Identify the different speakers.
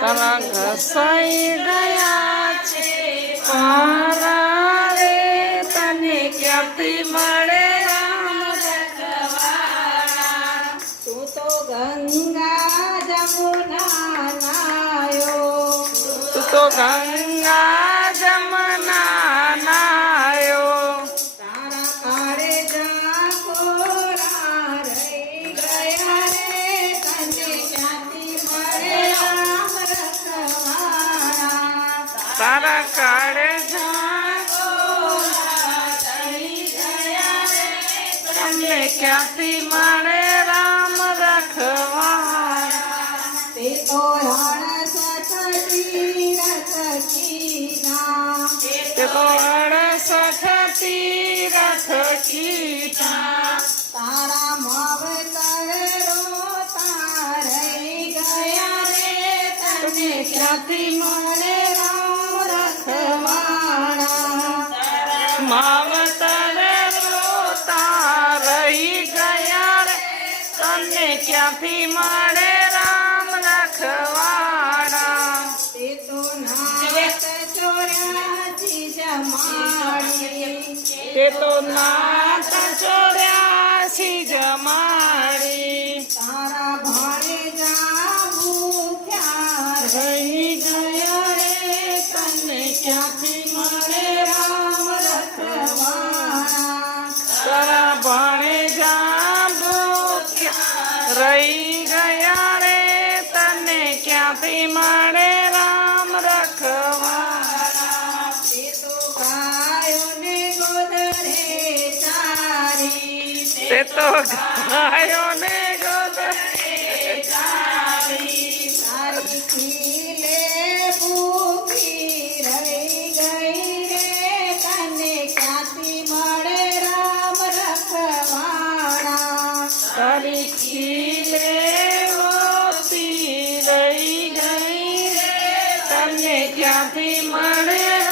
Speaker 1: ઘસાઈ ગયા છે. મારા
Speaker 2: રે તને ક્યાંથી મળે રામ રખવાળા
Speaker 3: તું તો ગંગા જમુના નાયો તું તો ગંગા
Speaker 1: તારા કાળે તમને ક્યાંથી મળે રામ રખવાળા
Speaker 2: તે તો અણસઠ તીરથ કીધા તે તો અડસઠ તીરથ કીધા તારા માવતર રોતા રહી ગયા રે તને ક્યાંથી મળે
Speaker 1: માવતર રોતા રહી ગયા રે. તને ક્યાંથી મળે રામ રખવાડા
Speaker 2: તે તો નાયક ચોર્યાસી મારી તે તો નાથ ચોર્યાસી જમાડી. તારા
Speaker 1: નાથી મારે રામ રખવાના
Speaker 2: તે તો ગાયો ને ગોદરે ચારી સારી ખીલે ભૂખી રહી ગઈ રે તને ક્યાંથી મળે રામ રખવાણા
Speaker 1: સારી ખીલે ક્યાંથી મળે